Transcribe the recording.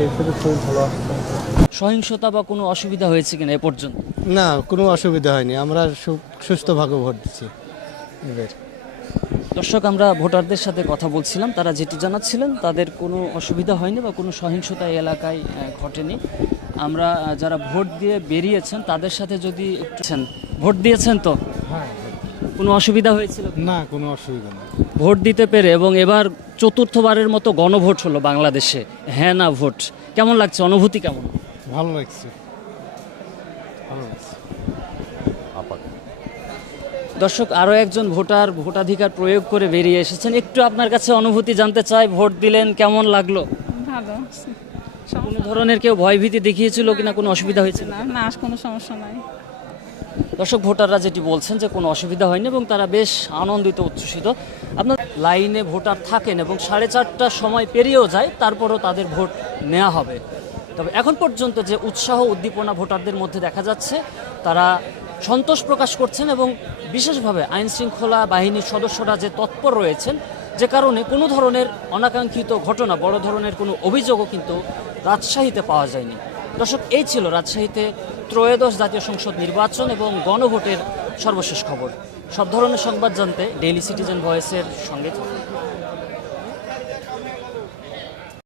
পরিস্থিতি খুব ভালো আসছে। সহিংসতা বা কোনো অসুবিধা হয়েছে কিনা এ পর্যন্ত? না, কোনো অসুবিধা হয়নি, আমরা সুস্থভাবে ভোট দিচ্ছি এবার। দর্শক, আমরা ভোটারদের সাথে কথা বলছিলাম, তারা যেটি জানাচ্ছিলেন তাদের কোনো অসুবিধা হয়নি বা কোনো সহিংসতা এই এলাকায় ঘটেনি। আমরা যারা ভোট দিয়ে বেরিয়েছেন তাদের সাথে যদি ভোট দিয়েছেন তো কোনো অসুবিধা হয়েছিল? না, কোনো অসুবিধা নেই। ভোট দিতে পেরে এবং এবার চতুর্থবারের মতো গণভোট হলো বাংলাদেশে, হ্যাঁ না ভোট, কেমন লাগছে, অনুভূতি কেমন? ভালো লাগছে, ভালো লাগছে। দর্শক, আরও একজন ভোটার ভোটাধিকার প্রয়োগ করে বেরিয়ে এসেছেন, একটু আপনার কাছে অনুভূতি জানতে চাই, ভোট দিলেন কেমন লাগলো? ভালো। কোনো ধরনের কেউ ভয়ভীতি দেখিয়েছিল কিনা, কোনো অসুবিধা হয়েছিল? না না, কোনো সমস্যা নাই। দর্শক, ভোটাররা যেটি বলছেন যে কোনো অসুবিধা হয়নি এবং তারা বেশ আনন্দিত, উচ্ছ্বসিত। আপনার লাইনে ভোটার থাকেন এবং 4:30টার সময় পেরিয়েও যায়, তারপরও তাদের ভোট নেওয়া হবে। তবে এখন পর্যন্ত যে উৎসাহ উদ্দীপনা ভোটারদের মধ্যে দেখা যাচ্ছে, তারা সন্তোষ প্রকাশ করছেন এবং বিশেষভাবে আইন শৃঙ্খলা বাহিনীর সদস্যরা যে তৎপর রয়েছেন, যে কারণে কোনো ধরনের অনাকাঙ্ক্ষিত ঘটনা, বড় ধরনের কোনো অভিযোগও কিন্তু রাজশাহীতে পাওয়া যায়নি। দর্শক, এই ছিল রাজশাহীতে ত্রয়োদশ জাতীয় সংসদ নির্বাচন এবং গণভোটের সর্বশেষ খবর। সব ধরনের সংবাদ জানতে ডেইলি সিটিজেন ভয়েসের সঙ্গে থাকুন।